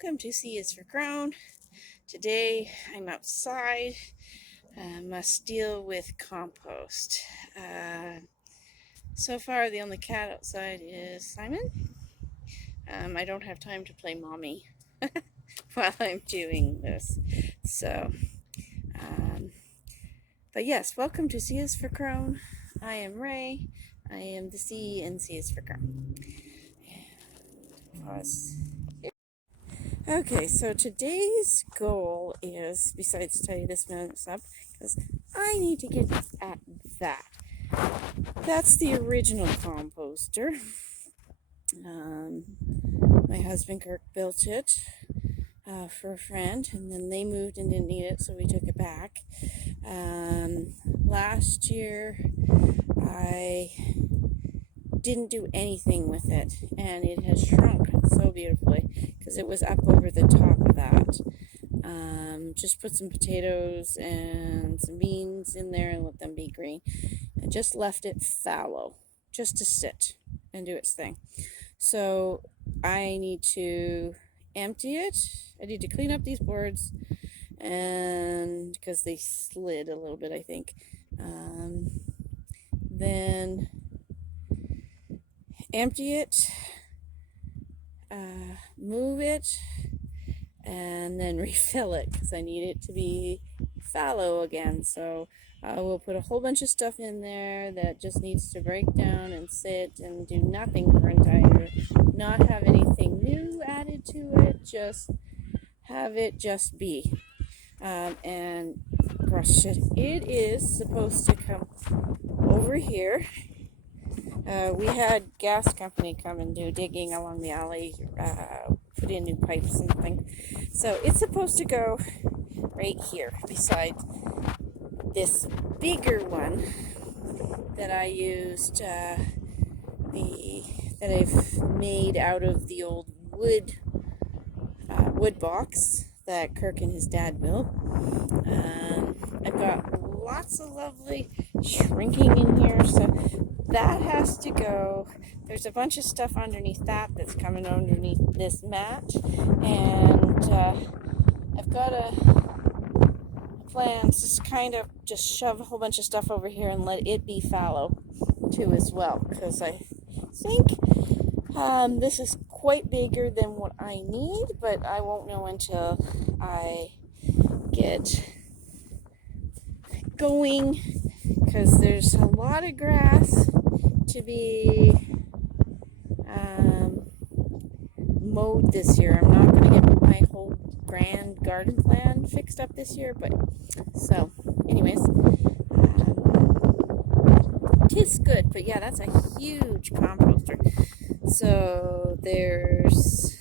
Welcome to C is for Crown. Today I'm outside. Must deal with compost. So far the only cat outside is Simon. I don't have time to play mommy while I'm doing this. But yes, welcome to C is for Crown. I am Ray. I am the C in C is for Crown. Pause. Okay, so today's goal is, besides tidy this mess up, because I need to get at that. That's the original composter. My husband Kirk built it for a friend, and then they moved and didn't need it, so we took it back. Last year, I didn't do anything with it, and it has shrunk so beautifully because it was up over the top of that. Just put some potatoes and some beans in there and let them be green. I just left it fallow just to sit and do its thing. So I need to empty it. I need to clean up these boards, and because they slid a little bit, I think. Then empty it, move it, and then refill it because I need it to be fallow again. So we'll put a whole bunch of stuff in there that just needs to break down and sit and do nothing for entire, not have anything new added to it, just have it just be. And gosh, it is supposed to come over here. We had gas company come and do digging along the alley, put in new pipes and things. So it's supposed to go right here beside this bigger one that I used, that I've made out of the old wood box that Kirk and his dad built. I've got lots of lovely shrinking in here, so that has to go. There's a bunch of stuff underneath that's coming underneath this mat, and I've got a plan to kind of just shove a whole bunch of stuff over here and let it be fallow too as well, because I think this is quite bigger than what I need, but I won't know until I get going, because there's a lot of grass to be mowed this year. I'm not going to get my whole grand garden plan fixed up this year, but so anyways, it's good. But yeah, that's a huge composter, so there's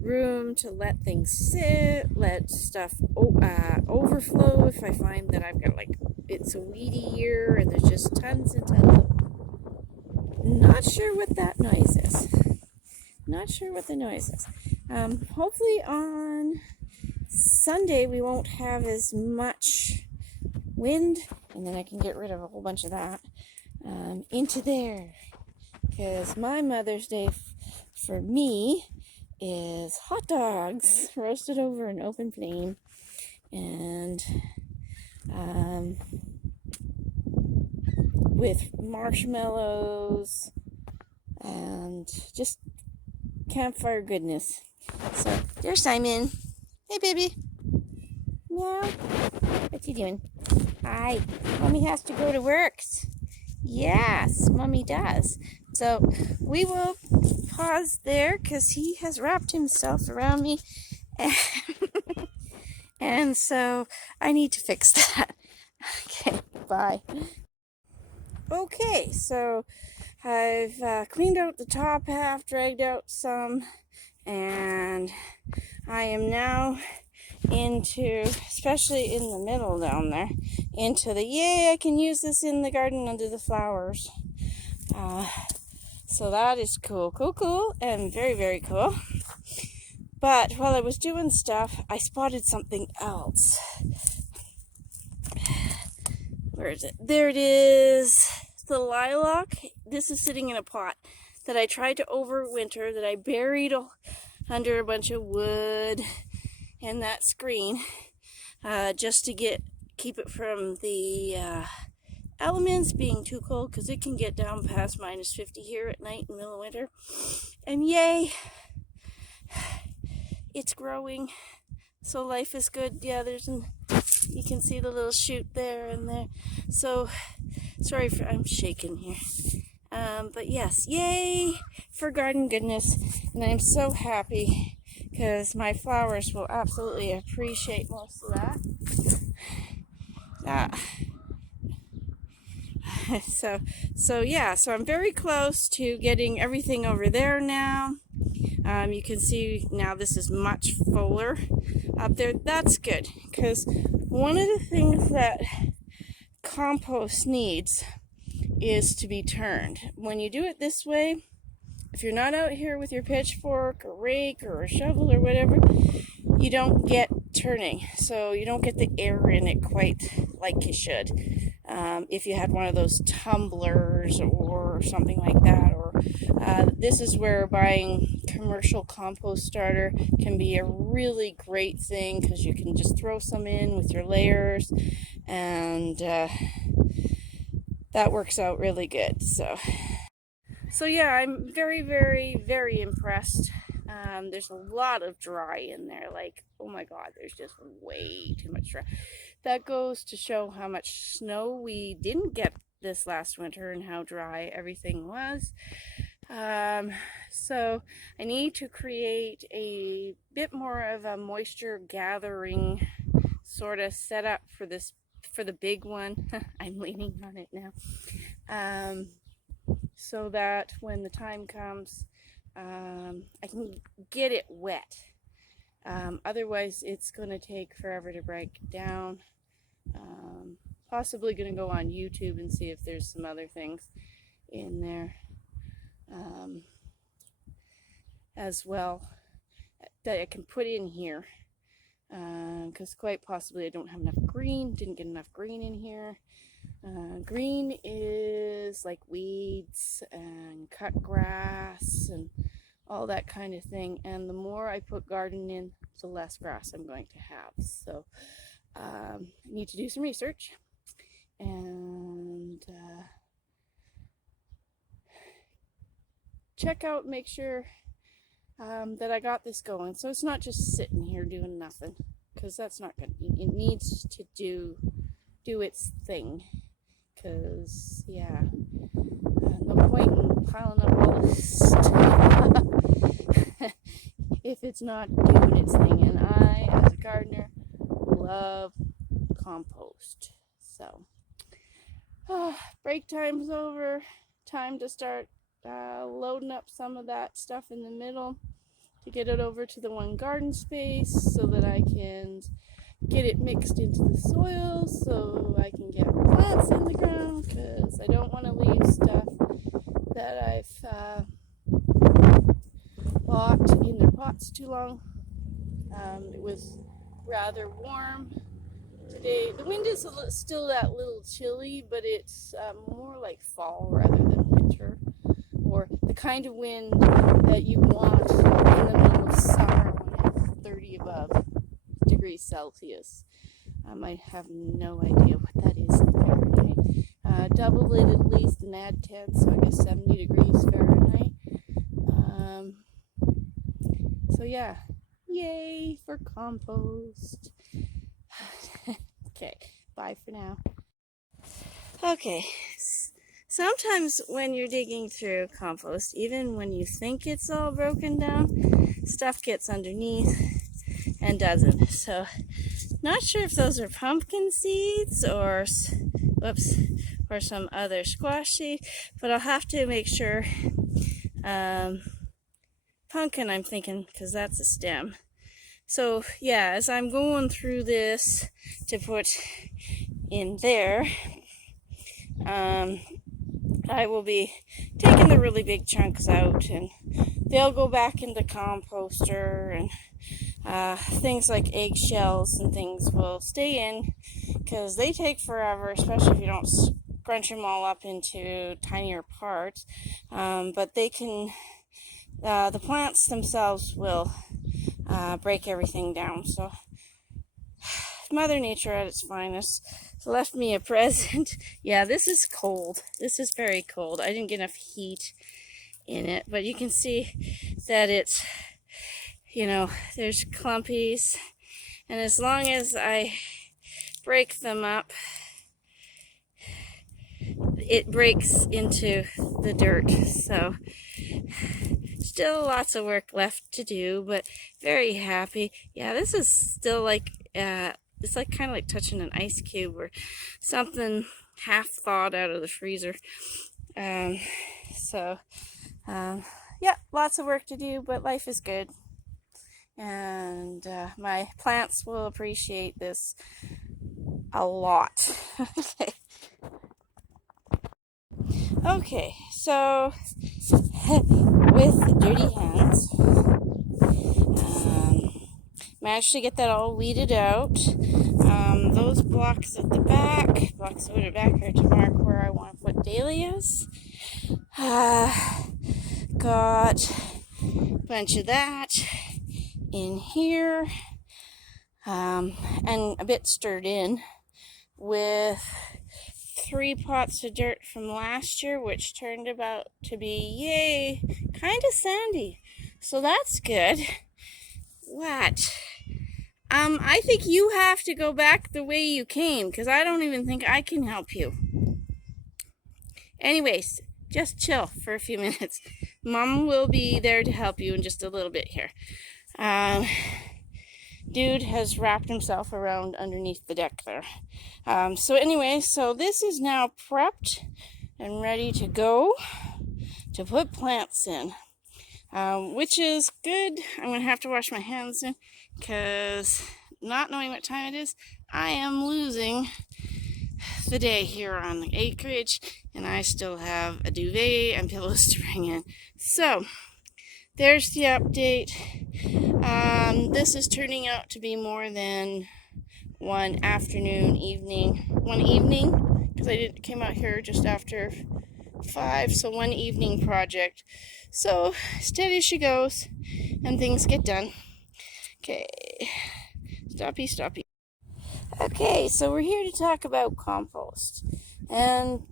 room to let things sit, let stuff overflow if I find that I've got, it's a weedy year and there's just tons and tons of, not sure what that noise is. Not sure what the noise is. Hopefully on Sunday we won't have as much wind, and then I can get rid of a whole bunch of that into there, because my Mother's Day for me is hot dogs roasted over an open flame, and with marshmallows and just campfire goodness. So there's Simon. Hey baby. Meow. What's he doing? Hi. Mommy has to go to work. Yes, Mommy does. So we will pause there because he has wrapped himself around me, and so I need to fix that. Okay, bye. Okay, so I've cleaned out the top half, dragged out some, and I am now into, especially in the middle down there, into the, yay, I can use this in the garden under the flowers. So that is cool, and very, very cool. But while I was doing stuff, I spotted something else. Where is it? There it is. The lilac. This is sitting in a pot that I tried to overwinter, that I buried under a bunch of wood and that screen, just to keep it from the elements being too cold, because it can get down past -50 here at night in the middle of winter. And yay, it's growing, so life is good. Yeah, you can see the little shoot there and there. So sorry for I'm shaking here. But yes, yay for garden goodness, and I'm so happy because my flowers will absolutely appreciate most of that. So I'm very close to getting everything over there now. You can see now this is much fuller up there. That's good, because one of the things that compost needs is to be turned. When you do it this way, if you're not out here with your pitchfork or rake or a shovel or whatever, you don't get turning, so you don't get the air in it quite like you should. If you had one of those tumblers or something like that, or this is where buying commercial compost starter can be a really great thing, because you can just throw some in with your layers, and that works out really good. So yeah, I'm very, very, very impressed. There's a lot of dry in there. Like, oh my God, there's just way too much dry. That goes to show how much snow we didn't get this last winter and how dry everything was. So I need to create a bit more of a moisture gathering sort of setup for the big one. I'm leaning on it now. So that when the time comes, I can get it wet. Otherwise, it's going to take forever to break down. Possibly going to go on YouTube and see if there's some other things in there as well that I can put in here. Because quite possibly I don't have enough green, didn't get enough green in here. Green is like weeds and cut grass and all that kind of thing, and the more I put garden in, the less grass I'm going to have. So I need to do some research and check out, make sure that I got this going, so it's not just sitting here doing nothing, because that's not good. It needs to do its thing, because yeah, no point in piling up all this stuff if it's not doing its thing. And I, as a gardener, love compost. So break time's over, time to start loading up some of that stuff in the middle to get it over to the one garden space, so that I can get it mixed into the soil, so I can get plants in the ground, because I don't want to leave stuff that I've bought in their pots too long. It was rather warm today. The wind is still that little chilly, but it's more like fall rather than winter, or the kind of wind that you want in the middle of summer when it's 30 above degrees Celsius. I have no idea what that is in Fahrenheit. Double it at least and add 10, so I guess 70 degrees Fahrenheit. So yeah, yay for compost. Okay, bye for now. Okay, sometimes when you're digging through compost, even when you think it's all broken down, stuff gets underneath and doesn't. So not sure if those are pumpkin seeds or some other squash seed, but I'll have to make sure. Pumpkin, I'm thinking, because that's a stem. So yeah, as I'm going through this to put in there, I will be taking the really big chunks out, and they'll go back in the composter, and things like eggshells and things will stay in, because they take forever, especially if you don't scrunch them all up into tinier parts. But they can the plants themselves will break everything down. So Mother Nature at its finest left me a present. Yeah, this is cold. This is very cold. I didn't get enough heat in it, but you can see that it's, there's clumpies, and as long as I break them up, it breaks into the dirt. So still lots of work left to do, but very happy. Yeah, this is still like it's like kind of like touching an ice cube or something half thawed out of the freezer. Yeah, lots of work to do, but life is good, and my plants will appreciate this a lot. Okay, so with dirty hands, managed to get that all weeded out. Those blocks at the back, blocks over the back are to mark where I want to put dahlias. Got a bunch of that in here, and a bit stirred in with 3 pots of dirt from last year, which turned about to be, yay, kind of sandy. So that's good. What? I think you have to go back the way you came, because I don't even think I can help you. Anyways, just chill for a few minutes. Mom will be there to help you in just a little bit here. Dude has wrapped himself around underneath the deck there. So this is now prepped and ready to go to put plants in, which is good. I'm going to have to wash my hands in because not knowing what time it is, I am losing the day here on the acreage, and I still have a duvet and pillows to bring in. So there's the update. This is turning out to be more than one evening, because I came out here just after 5, so one evening project. So steady she goes, and things get done. Okay, stoppy. Okay, so we're here to talk about compost, and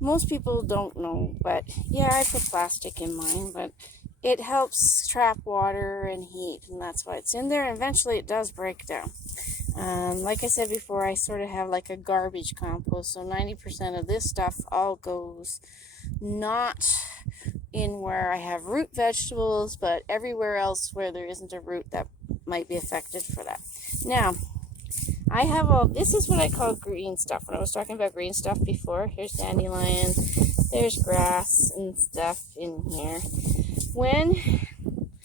most people don't know, but yeah, I put plastic in mine, but it helps trap water and heat, and that's why it's in there, and eventually it does break down. Like I said before, I sort of have like a garbage compost, so 90% of this stuff all goes not in where I have root vegetables, but everywhere else where there isn't a root that might be affected for that. Now, I have this is what I call green stuff. When I was talking about green stuff before, here's dandelion, there's grass and stuff in here.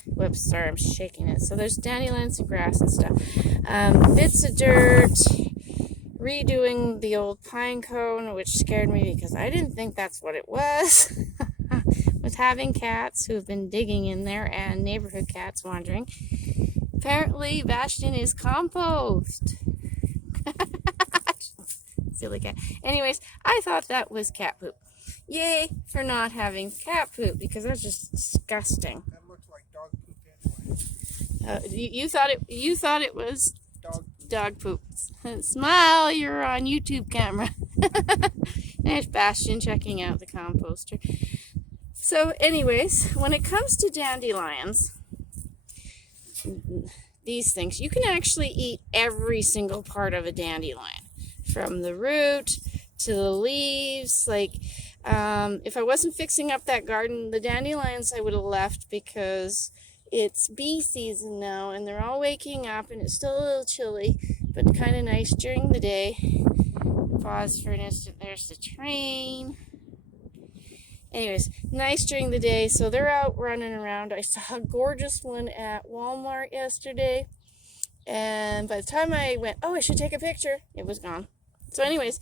Whoops, sorry, I'm shaking it. So there's dandelions and grass and stuff. Bits of dirt, redoing the old pine cone, which scared me because I didn't think that's what it was. With having cats who've been digging in there and neighborhood cats wandering. Apparently, Bastion is compost. Silly cat. Anyways, I thought that was cat poop. Yay for not having cat poop, because that's just disgusting. That looks like dog poop anyway. You thought it was dog poop. Smile, you're on YouTube camera. There's Bastion checking out the composter. So anyways, when it comes to dandelions, these things, you can actually eat every single part of a dandelion, from the root to the leaves. Like, if I wasn't fixing up that garden, the dandelions I would have left, because it's bee season now and they're all waking up, and it's still a little chilly, but kind of nice during the day. Pause for an instant. There's the train. Anyways, nice during the day, so they're out running around. I saw a gorgeous one at Walmart yesterday, and by the time I went, oh, I should take a picture, it was gone. So anyways,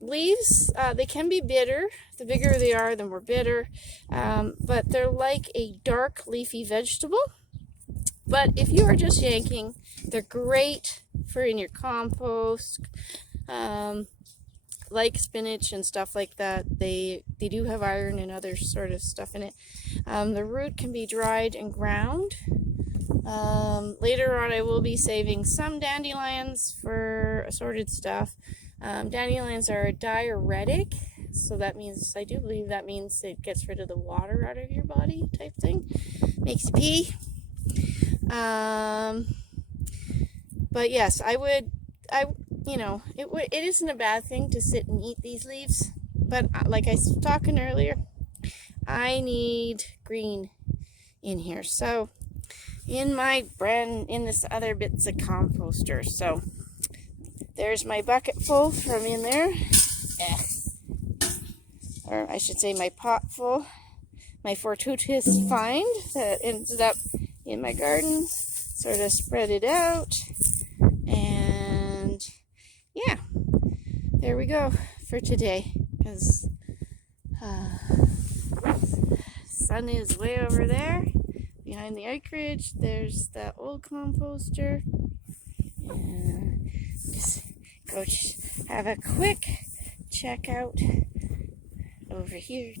leaves, they can be bitter. The bigger they are, the more bitter, but they're like a dark leafy vegetable. But if you are just yanking, they're great for in your compost. like spinach and stuff like that, they do have iron and other sort of stuff in it. The root can be dried and ground. Later on, I will be saving some dandelions for assorted stuff. Dandelions are a diuretic, so that means, I do believe that means it gets rid of the water out of your body type thing. Makes you pee. But yes, it isn't a bad thing to sit and eat these leaves. But like I was talking earlier, I need green in here. So in this other bits of composter. So there's my bucket full from in there. Or I should say my pot full. My fortuitous find that ended up in my garden. Sort of spread it out. And yeah, there we go for today. Because sun is way over there behind the acreage. There's that old composter. And just go have a quick check out over here.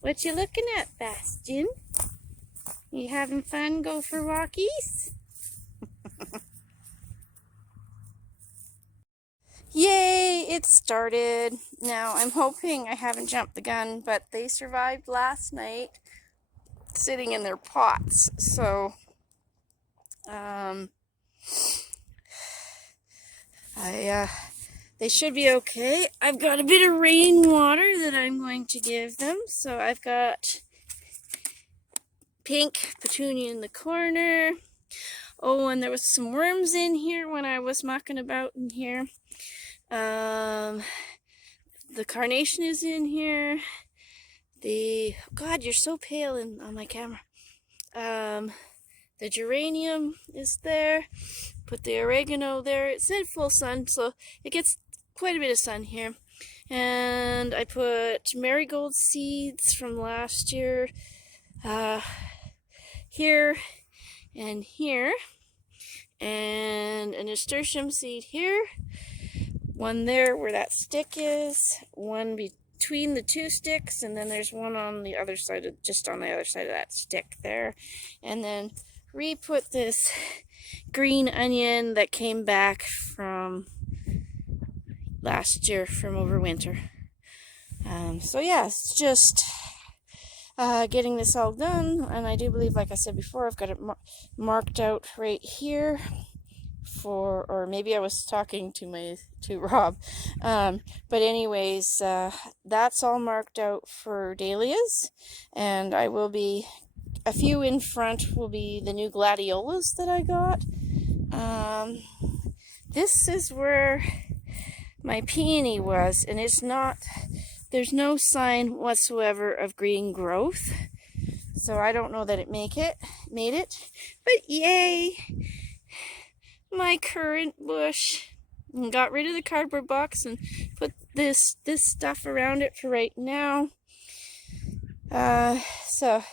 What you looking at, Bastion? You having fun? Go for walkies? Yay, it started. Now, I'm hoping I haven't jumped the gun, but they survived last night sitting in their pots. So, they should be okay. I've got a bit of rainwater that I'm going to give them. So I've got pink petunia in the corner. Oh, and there was some worms in here when I was mucking about in here. The carnation is in here. God, you're so pale on my camera. The geranium is there. Put the oregano there. It said full sun, so it gets quite a bit of sun here. And I put marigold seeds from last year here and here. And a nasturtium seed here. One there where that stick is. One between the two sticks. And then there's one on the other side just on the other side of that stick there. And then re-put this green onion that came back from last year from over winter. So yeah, it's just getting this all done, and I do believe, like I said before, I've got it marked out right here or maybe I was talking to Rob, but anyways, that's all marked out for dahlias, and I will be, a few in front will be the new gladiolas that I got. This is where my peony was, and there's no sign whatsoever of green growth. So I don't know that it made it. But yay! My currant bush. And got rid of the cardboard box and put this stuff around it for right now. So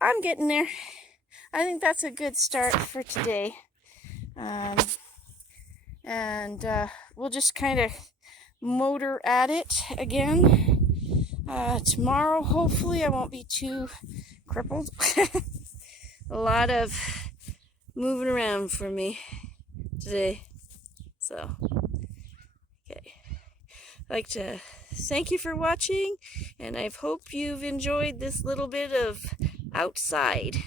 I'm getting there. I think that's a good start for today. And we'll just kind of motor at it again. Tomorrow, hopefully, I won't be too crippled. A lot of moving around for me today. So, okay. I'd like to thank you for watching, and I hope you've enjoyed this little bit of outside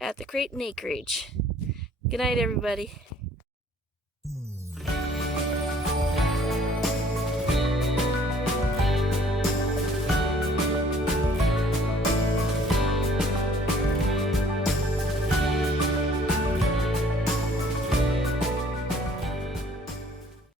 at the Creighton acreage. Good night, everybody.